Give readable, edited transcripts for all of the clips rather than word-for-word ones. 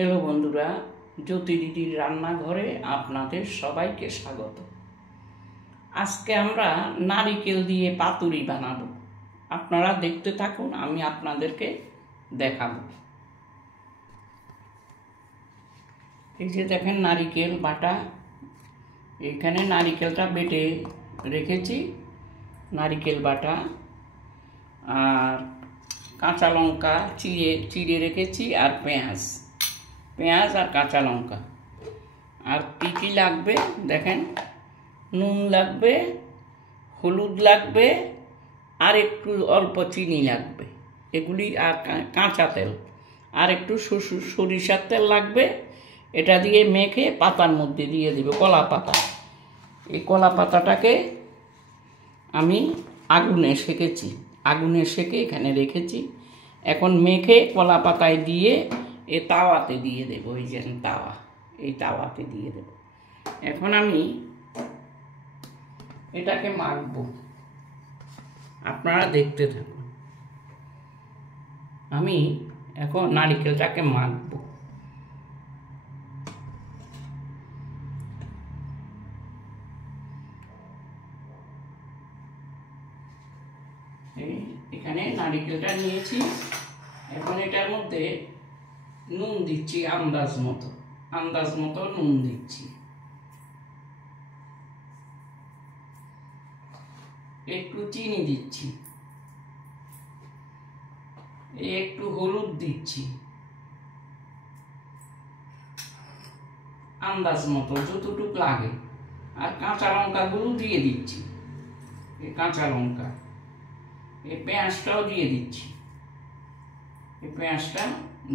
Hello বন্ধুরা, জ্যোতি দিদির রান্নাঘরে আপনাদের সবাইকে স্বাগত। আজকে আমরা নারিকেল দিয়ে পাতুরি বানাবো। আপনারা দেখতে থাকুন, আমি আপনাদেরকে দেখাবো। এই যে দেখেন নারিকেল বাটা, এখানে নারিকেলটা বেটে রেখেছি, নারিকেল বাটা আর কাঁচা লঙ্কা চিড়ে রেখেছি আর পেঁয়াজ আর কাঁচা লঙ্কা। আর কী লাগবে দেখেন, নুন লাগবে, হলুদ লাগবে, আর একটু অল্প চিনি লাগবে এগুলি, আর কাঁচা তেল, আর একটু সরিষার তেল লাগবে। এটা দিয়ে মেখে পাতার মধ্যে দিয়ে দেবে, কলা পাতা। এই কলা পাতাটাকে আমি আগুনে সেকে এখানে রেখেছি। এখন মেখে কলা পাতায় দিয়ে এ তাওয়াতে দিয়ে দেবো। এই যে তাওয়া, এই তাওয়াতে দিয়ে দেব। এখন আমি এটাকে মাখবো, আপনারা দেখতে থাকুন। আমি এখন নারিকেলটাকে মাখবো। এখানে নারিকেলটা নিয়েছি, এখন এটার মধ্যে নুন দিচ্ছি আন্দাজ মতো নুন দিচ্ছি, একটু চিনি দিচ্ছি, একটু হলুদ দিচ্ছি আন্দাজ মতো যতটুকু লাগে, আর কাঁচা লঙ্কাগুলো দিয়ে দিচ্ছি। এই কাঁচা লঙ্কা, এই পেঁয়াজটাও দিয়ে দিচ্ছি, এই পেঁয়াজটা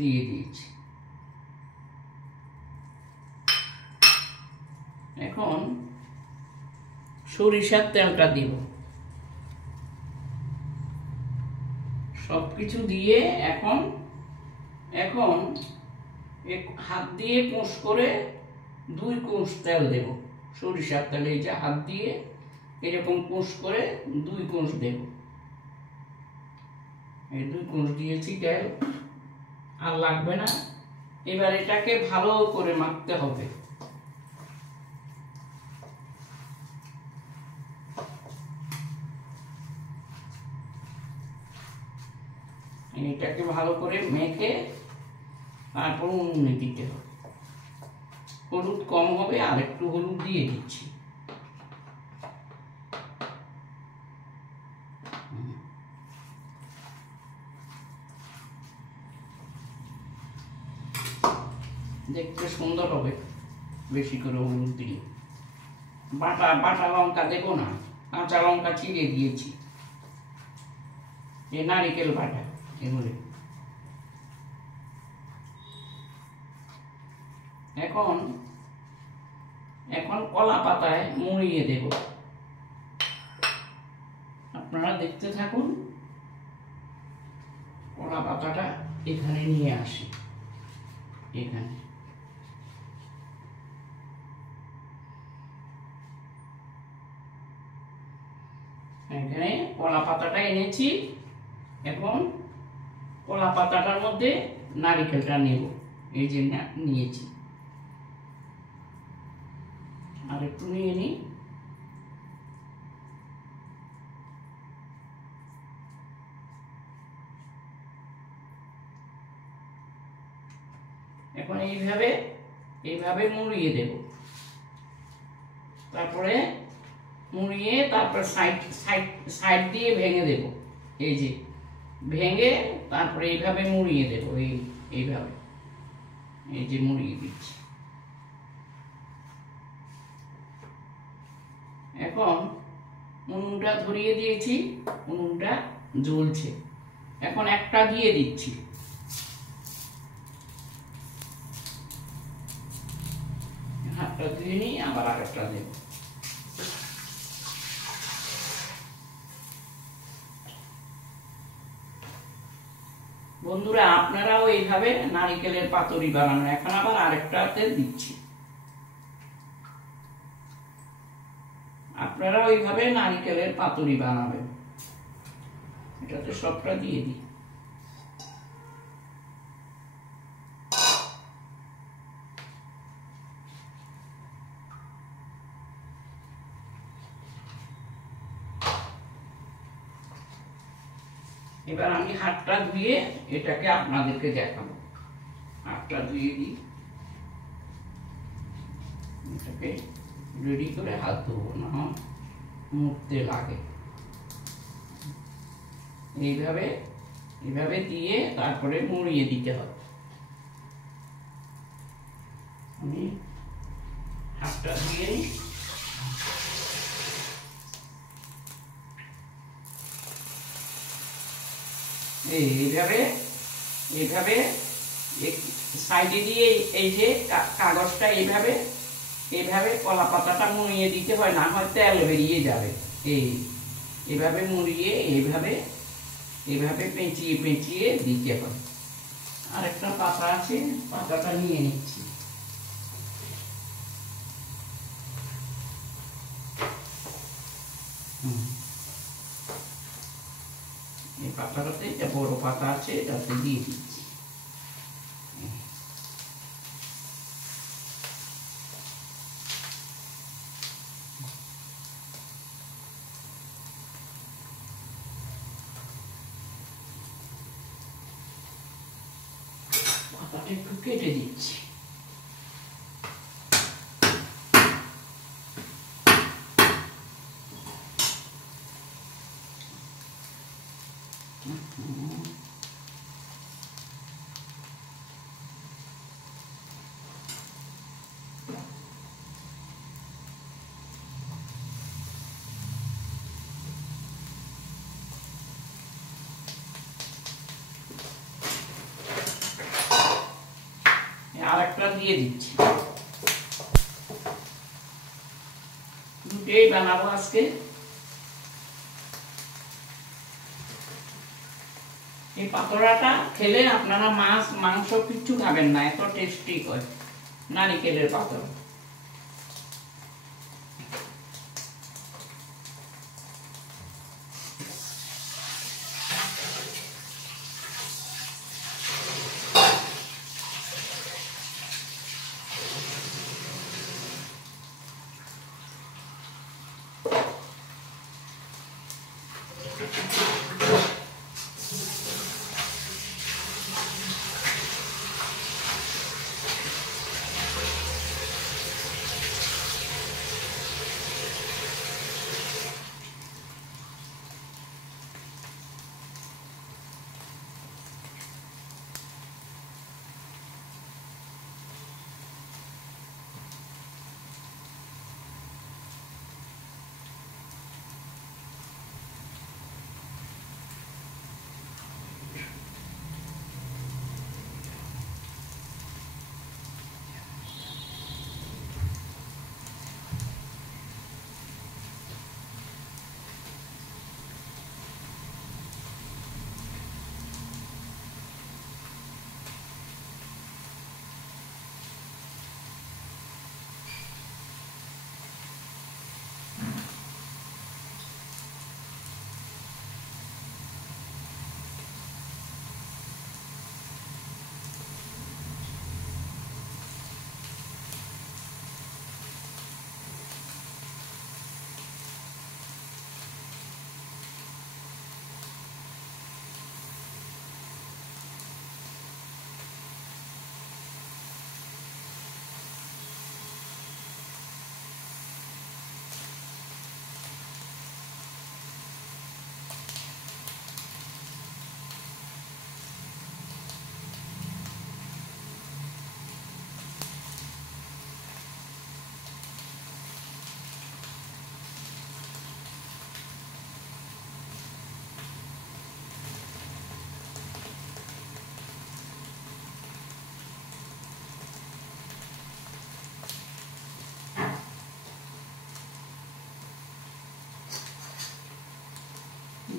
দিয়ে দিয়েছি। এখন সরিষার তেলটা দিব। সবকিছু দিয়ে এখন হাত দিয়ে কোষ করে 2 কোষ তেল দেব, সরিষার তেল। এই যে হাত দিয়ে এরকম কোষ করে 2 কোষ দেব। এই 2 কোষ দিয়েছি তেল, আর লাগবে না। এবার এটাকে ভালো করে মাখতে হবে। এটাকে ভালো করে মেখে তারপর উনুনে দিতে হবে। হলুদ কম হবে, আর একটু হলুদ দিয়ে দিচ্ছি। দেখতে সুন্দর হবে বেশি করে হলুদ দিলে। বাটা লঙ্কা দেবো না, কাঁচা লঙ্কা চিড়ে দিয়েছি। এই নারিকেল বাটা এগুলো। এখন কলা পাতায় মুড়িয়ে দেব। আপনারা দেখতে থাকুন। কলা পাতাটা এখানে নিয়ে আসি, এখানে কলা পাতাটা এনেছি। এখন কলা পাতাটার মধ্যে নারিকেলটা নেব। এই যে নিয়েছি, আর একটু নিয়ে নিই। এখন এইভাবে মুড়িয়ে দেব। তারপরে মুড়িয়ে তারপর সাইড দিয়ে ভেঙে দেব। এই যে ভেঙে তারপরে এইভাবে মুড়িয়ে দেব। এইভাবে এই যে মুড়িয়ে দিচ্ছি। এখন উনুনটা ধরিয়ে দিয়েছি, উনুনটা জ্বলছে। এখন একটা দিয়ে দিচ্ছি। হাতটা ধুয়ে নিই, আবার আরেকটা দেব। বন্ধুরা, আপনারাও এইভাবে নারিকেলের পাতুরি বানান। এখন আবার আরেকটাতে দিচ্ছি। আপনারাও এইভাবে নারিকেলের পাতুরি বানাবেন। এটাতে সবটা দিয়ে দিই। এবার আমি হাতটা ধুয়ে এটাকে আপনাদেরকে দেখাবো। হাতটা ধুয়ে দিই, এটাকে রেডি করে হাত ধোবো, না মুড়তে লাগে। এইভাবে এইভাবে দিয়ে তারপরে মুড়িয়ে দিতে হবে। আমি হাতটা ধুয়ে নিই। এইভাবে এইভাবে সাইডে দিয়ে এই যে কাগজটা এইভাবে এইভাবে কলা পাতাটা মুড়িয়ে দিতে হয়, না হয় তেল বেরিয়ে যাবে। এইভাবে মুড়িয়ে এইভাবে এইভাবে পেঁচিয়ে পেঁচিয়ে দিতে হয়। আর একটা পাতা আছে, পাতাটা নিয়ে নিচ্ছি। এই পাতাটাতে এটা বড় পাতা আছে, এটাতে দিয়ে দিচ্ছি। পাতাটা একটু কেটে দিচ্ছি। আরেকটা দিয়ে দিচ্ছি। দুটোই বানাবো আজকে। এই পাকোড়াটা খেলে আপনারা মাছ মাংস কিচ্ছু খাবেন না, এত টেস্টি হয় নারিকেলের পাকোড়া।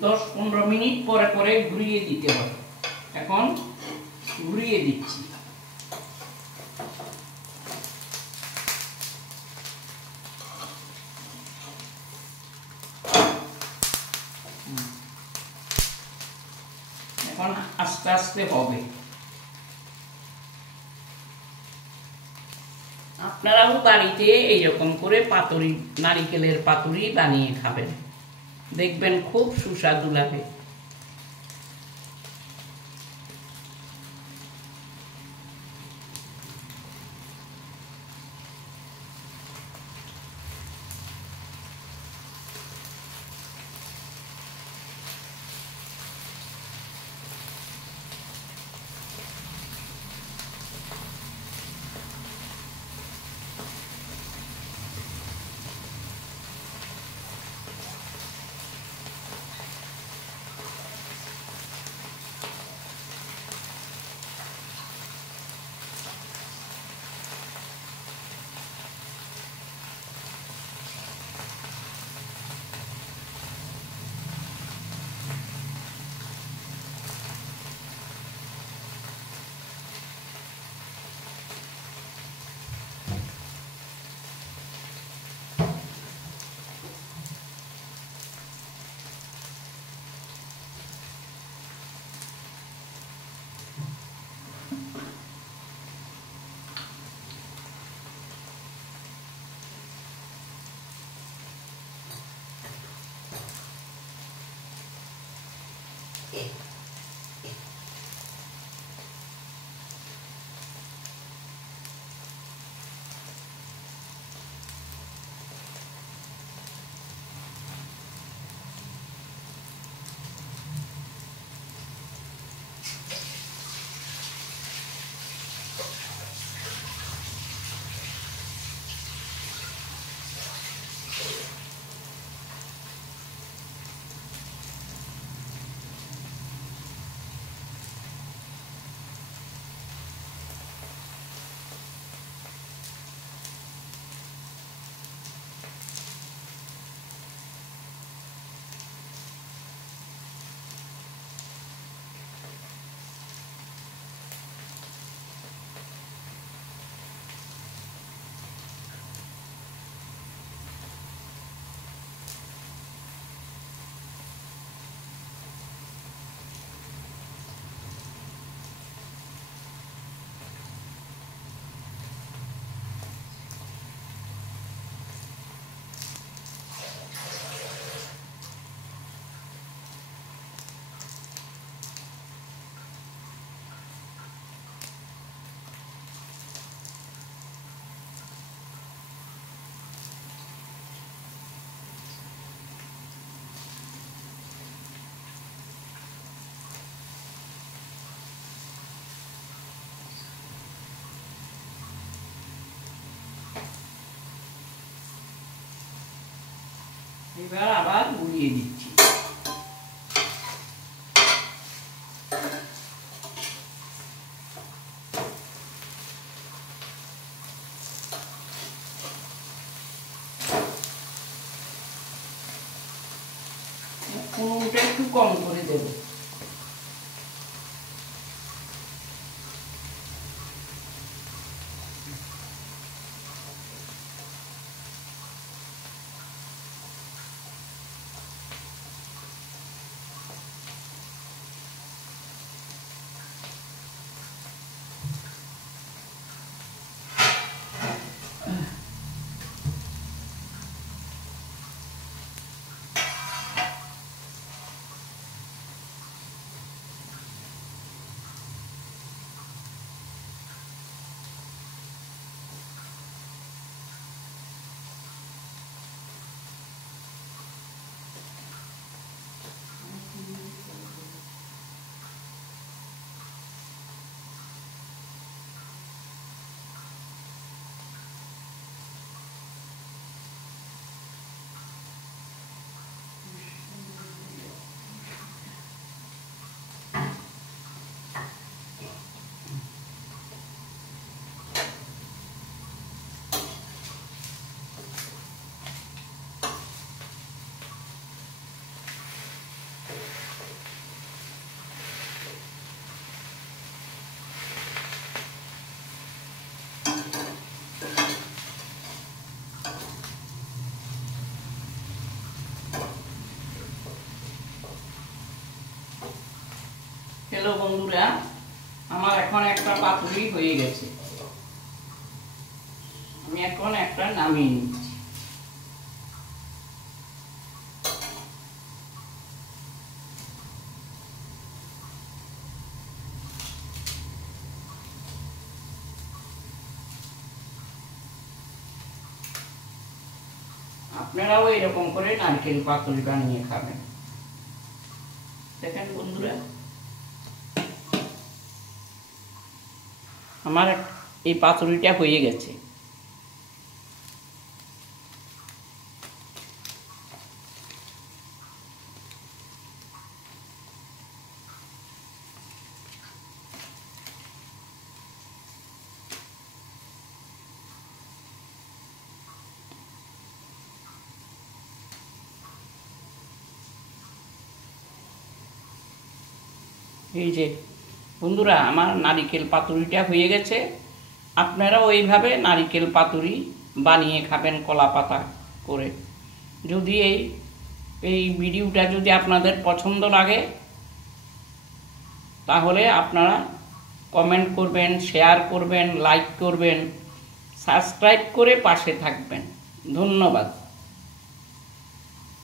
দশ 15 মিনিট পরে পরে ঘুরিয়ে দিতে হবে। এখন ঘুরিয়ে দিচ্ছি। এখন আস্তে আস্তে হবে। আপনারাও বাড়িতে এইরকম করে পাতুরি, নারিকেলের পাতুরি বানিয়ে খাবেন, দেখবেন খুব সুস্বাদু লাগে। এবার আবার গুলিয়ে দিচ্ছি। নুনটা একটু কম করে দেবো। হ্যালো বন্ধুরা, আমার এখন একটা পাতুরি হয়ে গেছে। আমি এখন একটা নামিয়ে নিচ্ছি। আপনারাও এরকম করে নারকেল পাতুরি বানিয়ে খাবেন। দেখেন বন্ধুরা, আমার এই পাতুরিটা হয়ে গেছে। এই যে বন্ধুরা, আমার নারিকেল পাতুরিটা হয়ে গেছে। আপনারাও এইভাবে নারিকেল পাতুরি বানিয়ে খাবেন কলা পাতা করে। যদি এই ভিডিওটা যদি আপনাদের পছন্দ লাগে তাহলে আপনারা কমেন্ট করবেন, শেয়ার করবেন, লাইক করবেন, সাবস্ক্রাইব করে পাশে থাকবেন। ধন্যবাদ।